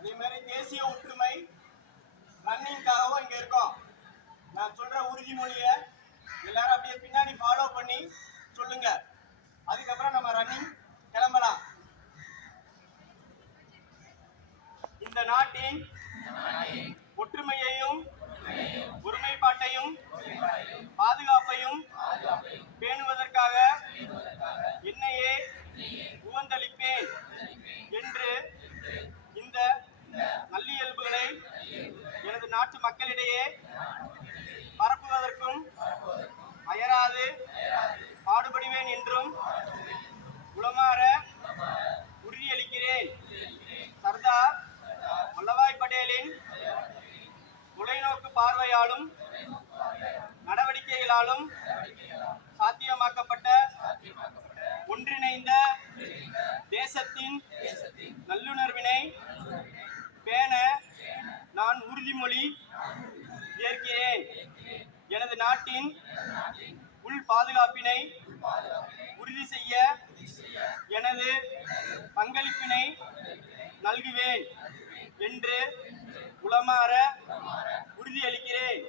அதே மாதிரி தேசிய ஒற்றுமை ரன்னிங்காகவும் இங்க இருக்கோம். நான் சொல்ற உறுதிமொழியை எல்லாரும் அப்படியே பின்னாடி ஃபாலோ பண்ணி சொல்லுங்க. அதுக்கப்புறம் நம்ம ரன்னிங் கிளம்பலாம். இந்த நாட்டின் ஒற்றுமையையும் ஒருமைப்பாட்டையும் பாதுகாப்பையும் பேணுவதற்காக என்னையே உவந்தளிப்பேன் என்று இந்த நல்லியல்புகளை எனது நாட்டு மக்களிடையே பரப்புவதற்கும் அயராது பாடுபடுவேன் என்றும் உளமாற உறுதியளிக்கிறேன். சர்தார் வல்லபாய் பட்டேலின் தொலைநோக்கு பார்வையாலும் நடவடிக்கைகளாலும் சாத்தியமாக்கப்பட்ட ஒன்றிணைந்த தேசத்தின் நல்லுணர்வினை பேண நான் உறுதிமொழி ஏற்கிறேன். எனது நாட்டின் உள் பாதுகாப்பினை உறுதி செய்ய எனது பங்களிப்பினை நல்குவேன் என்று உளமாற உறுதியளிக்கிறேன்.